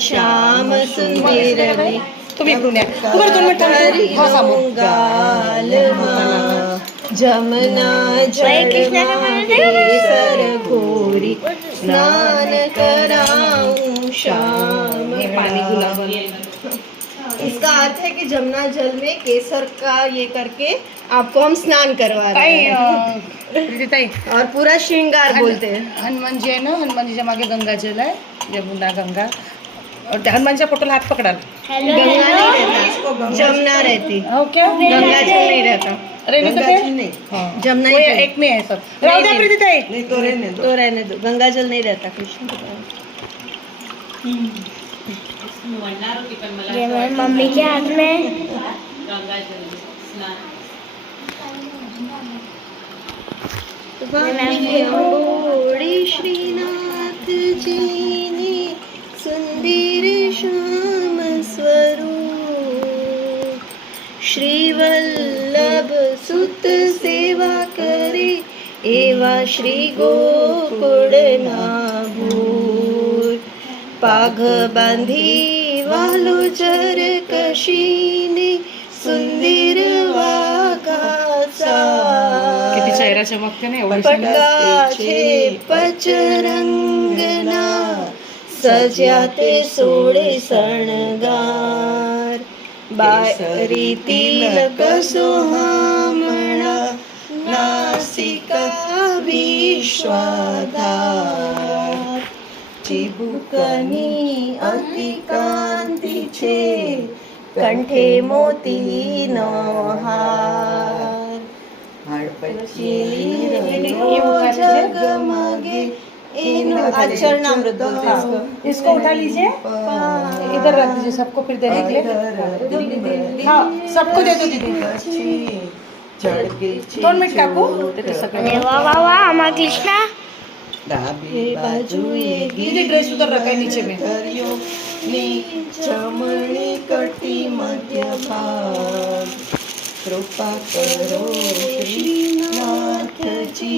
श्याम सुंदर ने तुम्ही इकडून या. उभं राहा, 2 मिनिटं थांबा. हो, समोर. जमुना जल केसर घोरी स्नान कराऊं श्याम। पानी गुलाब. इसका अर्थ है कि जमुना जल में केसर का ये करके आपको हम स्नान करवा रहे हैं प्रीतीताई, और पूरा श्रृंगार बोलते हैं। हनुमान जी आहे ना, हनुमानजीच्या मागे गंगा जल आहे, यमुना गंगा. और त्या हनुमानच्या पोटाला हात पकडाल. गंगा नहीं रहता, जमुना रहती। हो क्या? गंगा जल नहीं रहता, रेणुका ताई? हाँ. जमुना वो ही जल। एक में है सब. राहू द्या प्रीतीताई. नहीं तो रहने दो। तो रहने दो, गंगा जल नहीं रहता कृष्ण के पास। ये मेरी मम्मी के हाथ में अंबोड़ी श्रीनाथ जी ने सुंदर श्याम स्वरूप, श्रीवल्लभ सुत सेवा करे एवा श्री गोकुळ नाभूर। पाघ बांधी वालो चर कशीने सुंदर वाघाचा, किती चेहरा चमकते ना एवढी. पटकाचे पचरंगना सज्याते सोळे सणगार। बारी तिलक सोहामणा नासिका विश्वाधार। चिबुकनी अति कांतीचे कंठे मोती नो हार। हडपची जगमगे चरणामृत बोलते इसको। इसको उठा लीजिए, इधर रख दीजिए सबको फिर देने के लिए. हाँ, सबको दे दो दीदी. 2 मिनिट काकू. अरे वाह वाह वाह हमारा कृष्णा. डाबी बाजुए दीदी ड्रेस उधर रखा है नीचे में. चमणी कटी मध्य भाग। कृपा करो श्रीनाथ जी